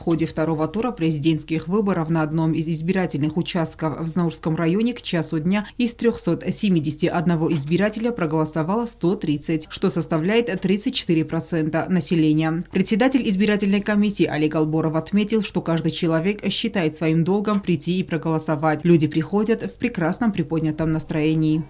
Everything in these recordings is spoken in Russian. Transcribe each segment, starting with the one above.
В ходе второго тура президентских выборов на одном из избирательных участков в Знаурском районе к часу дня из 371 избирателя проголосовало 130, что составляет 34% населения. Председатель избирательной комиссии Олег Алборов отметил, что каждый человек считает своим долгом прийти и проголосовать. Люди приходят в прекрасном приподнятом настроении.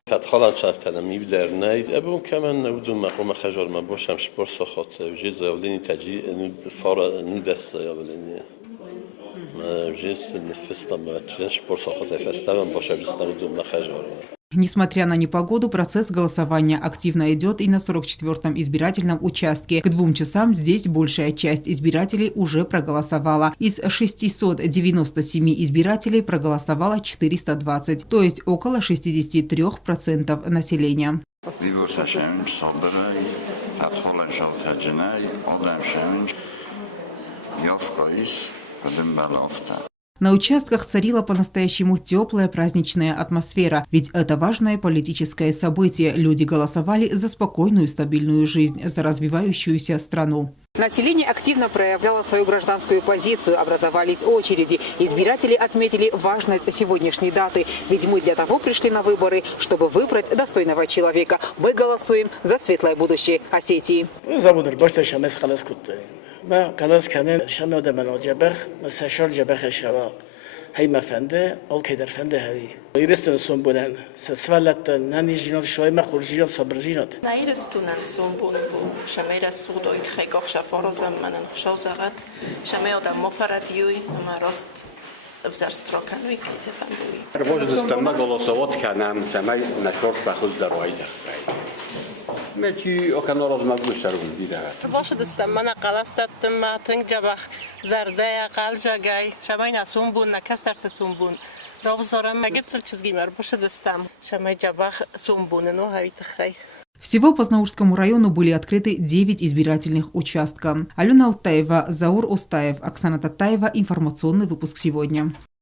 Несмотря на непогоду, процесс голосования активно идет и на 44-м избирательном участке. К 2 часам здесь большая часть избирателей уже проголосовала. Из 697 избирателей проголосовало 420, то есть около 63% населения. На участках царила по-настоящему теплая праздничная атмосфера, ведь это важное политическое событие. Люди голосовали за спокойную, стабильную жизнь, за развивающуюся страну. Население активно проявляло свою гражданскую позицию, образовались очереди. Избиратели отметили важность сегодняшней даты, ведь мы для того пришли на выборы, чтобы выбрать достойного человека. Мы голосуем за светлое будущее Осетии. ما قداس کنه شما دم ناجبخ مسشار جبخ شوا هی مفنده آل کدر فنده هری ایرستون سومبونن سوالت ننیجینات شوی ما خورجیات صبرجینات نایرستونن سومبون بو شما رسول دوید خیلی شفارزم منن شوزارت شما آدم مفردیوی اما راست взарстроkanуй китефандуй. Может, там голосовать канам, самай нашел поход дорогой. Мечи окано размагу шарун дида. باشه دوستم من قلاستم ما تنجبخ زرده قلجگای شمای نسومبون نکسترت سومبون روزارم مگتل چیزی مر باشه دوستم شمای جبخ سومبون نو هایت خی. Всего по Знаурскому району были открыты 9 избирательных участков. Алена Утаева, Заур Устаев, Оксана Татаева. Информационный выпуск сегодня.